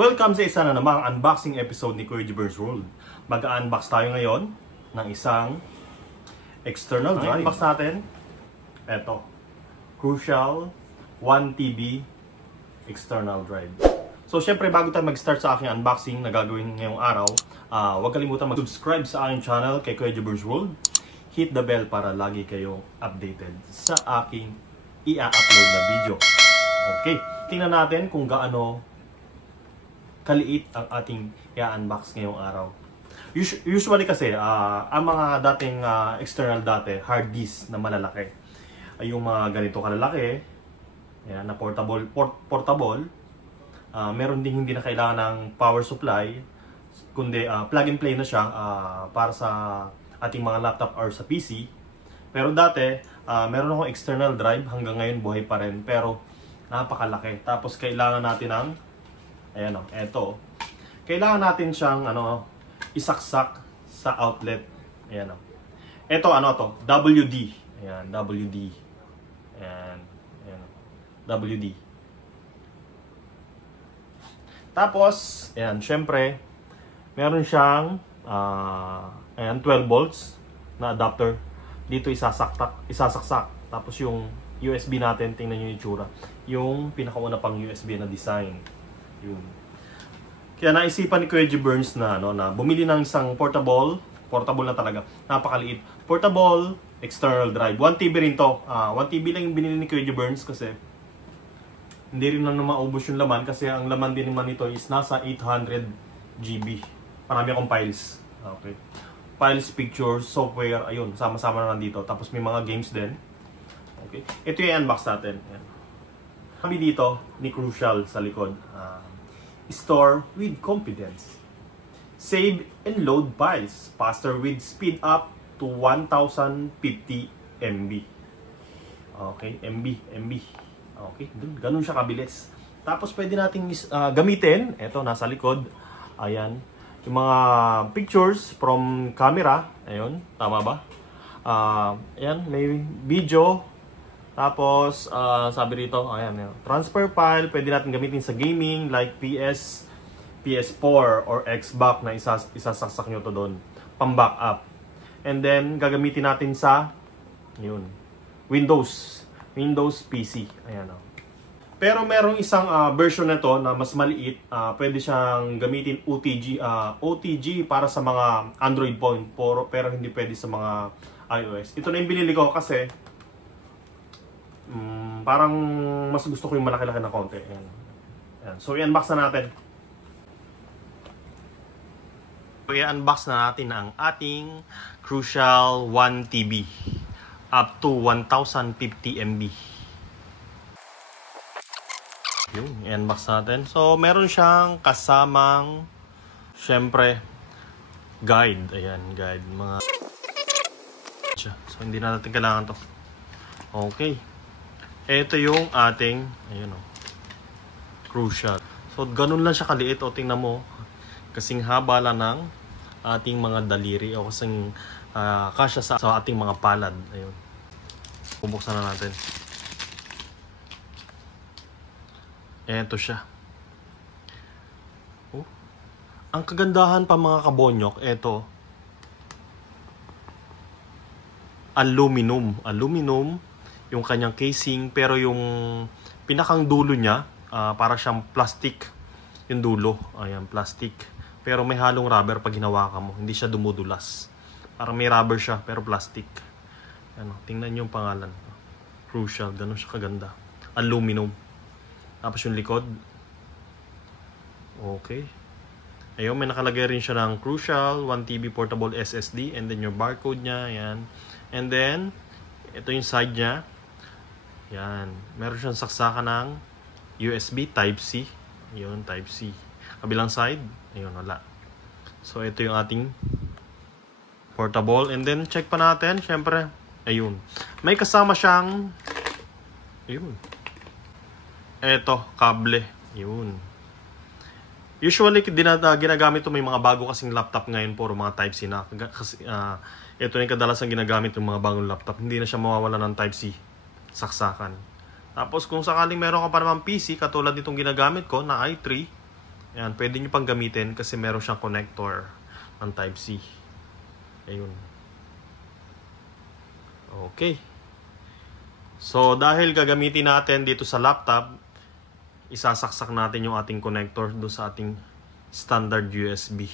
Welcome sa isa na namang unboxing episode ni Kuya Jbern's World. Mag-unbox tayo ngayon ng isang external drive. Unbox natin, eto, Crucial 1TB external drive. So syempre bago tayo mag-start sa aking unboxing na gagawin ngayong araw, huwag kalimutan mag-subscribe sa aking channel kay Kuya Jbern's World. Hit the bell para lagi kayong updated sa aking i-upload na video. Okay, tingnan natin kung gaano kaliit ang ating i-unbox ngayong araw. Usually kasi, ang mga dating external dati, hard disk na malalaki, ay yung mga ganito kalalaki, yan, na portable, meron ding hindi na kailangan ng power supply, kundi plug and play na siya para sa ating mga laptop or sa PC. Pero dati, meron akong external drive, hanggang ngayon buhay pa rin, pero napakalaki. Tapos kailangan natin ng ayan o, eto. Kailangan natin siyang isaksak sa outlet. Ayan o. Eto to, WD. Ayan, WD. Ayan, ayan. WD. Tapos, ayan, syempre, meron siyang ayan, 12 volts na adapter. Dito isasaksak. Tapos yung USB natin, tingnan nyo yung itsura. Yung pinakauna pang USB na design. Yun. Kaya naisipan ni Kuya Jberns na bumili ng isang portable na talaga, napakaliit. Portable external drive. 1TB rin to. 1TB lang yung binili ni Kuya Jberns kasi hindi rin na maubos yung laman kasi ang laman din naman nito is nasa 800 GB. Marami akong files. Okay. Files, pictures, software, ayun, sama-sama na nandito. Tapos may mga games din. Okay. Ito yung unbox natin. Ayan. Kami dito ni Crucial sa likod. Store with confidence. Save and load files faster with speed up to 1050 MB. Okay, MB. Okay, ganun siya kabilis. Tapos pwede nating gamitin. Ito, nasa likod. Ayan. Yung mga pictures from camera. Ayun, tama ba? Ayan, may video. Tapos, sabi rito, ayan, transfer file, pwede natin gamitin sa gaming like PS4 or Xbox na isasaksak nyo to doon, pang backup. And then, gagamitin natin sa Windows PC. Ayan, Pero merong isang version na to na mas maliit, pwede siyang gamitin OTG para sa mga Android phone, pero hindi pwede sa mga iOS. Ito na yung binili ko kasi parang mas gusto ko yung malaki-laki na konti. Ayan. Ayan. So, i-unbox na natin. So, i-unbox na natin ang ating Crucial 1TB up to 1050 MB. Yun, i-unbox natin. So, meron siyang kasamang, syempre, guide. Ayan, guide. So, hindi na natin kailangan to. Okay. Ito yung ating, Crucial. So, ganun lang siya kaliit. O, tingnan mo, kasing haba lang ng ating mga daliri o kasing kasya sa ating mga palad. Ayun. Bubuksan na natin. Ito siya. Oh. Ang kagandahan pa mga kabonyok, ito, aluminum yung kanyang casing, pero yung pinakang dulo niya, para siyang plastic yung dulo. Ayan, plastic. Pero may halong rubber pag hinawakan mo. Hindi siya dumudulas. Parang may rubber siya, pero plastic. Tingnan niyo yung pangalan. Crucial. Ganun siya kaganda. Aluminum. Tapos yung likod. Okay. Ayun, may nakalagay rin siya ng Crucial 1TB portable SSD. And then yung barcode niya. Ayan. And then, ito yung side niya. Yan. Meron siyang saksakan ng USB Type-C. Yun, Type-C. Kabilang side, ayun, wala. So, ito yung ating portable. And then, check pa natin. Siyempre, ayun. May kasama siyang, ayun. Ito, kable. Yun. Usually, ginagamit ito may mga bago kasing laptop ngayon, puro mga Type-C na. Kasi, ito yung kadalasan ginagamit yung mga bagong laptop. Hindi na siya mawawala ng Type-C. Saksakan. Tapos kung sakaling meron ka pa naman PC katulad nitong ginagamit ko na i3, Ayan, pwede nyo pang gamitin kasi meron siyang connector ng Type-C. Ayun. Okay. So, dahil gagamitin natin dito sa laptop, isasaksak natin yung ating connector doon sa ating standard USB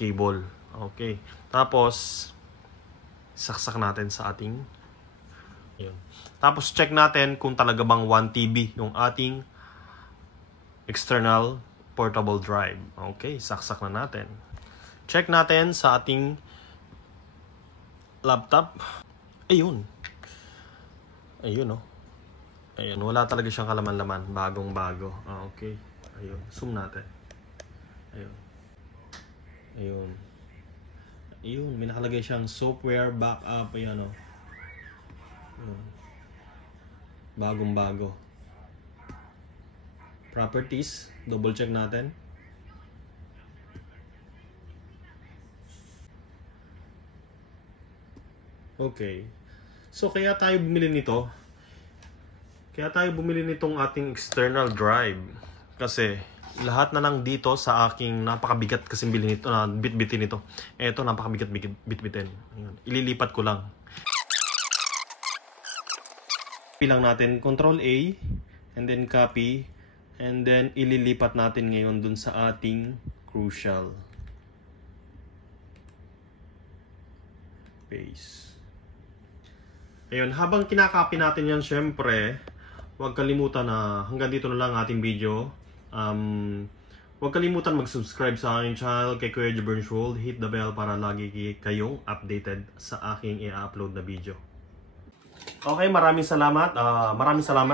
cable. Okay. Tapos, saksak natin sa ating yun. Tapos, check natin kung talaga bang 1 TB yung ating external portable drive. Okay, saksak na natin. Check natin sa ating laptop. Ayun. Ayun, oh. Ayun, wala talaga siyang kalaman-laman. Bagong-bago. Okay. Ayun, zoom natin. Ayun. Ayun. Ayun, may nakalagay siyang software backup. Ayun, oh. Ayun. Bagong-bago. Properties, double check natin. Okay. So, kaya tayo bumili nito. Kaya tayo bumili nitong ating external drive. Kasi, lahat na lang dito sa aking napakabigat kasing bilhin nito, bitbitin nito. Eto, napakabigat bitbitin. Ililipat ko lang. Copy lang natin, Control A, and then copy, and then ililipat natin ngayon dun sa ating Crucial. Paste. Ayun, habang kinakopy natin yan, syempre, huwag kalimutan na hanggang dito na lang ating video. Huwag kalimutan mag-subscribe sa aking channel kay Kuya Jebern's World. Hit the bell para lagi kayong updated sa aking i-upload na video. Okay, maraming salamat.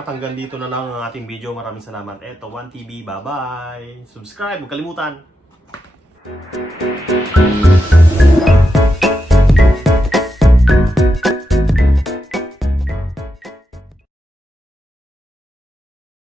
Hanggang dito na lang ang ating video. Maraming salamat. Eto, 1TV. Bye-bye. Subscribe, huwag kalimutan.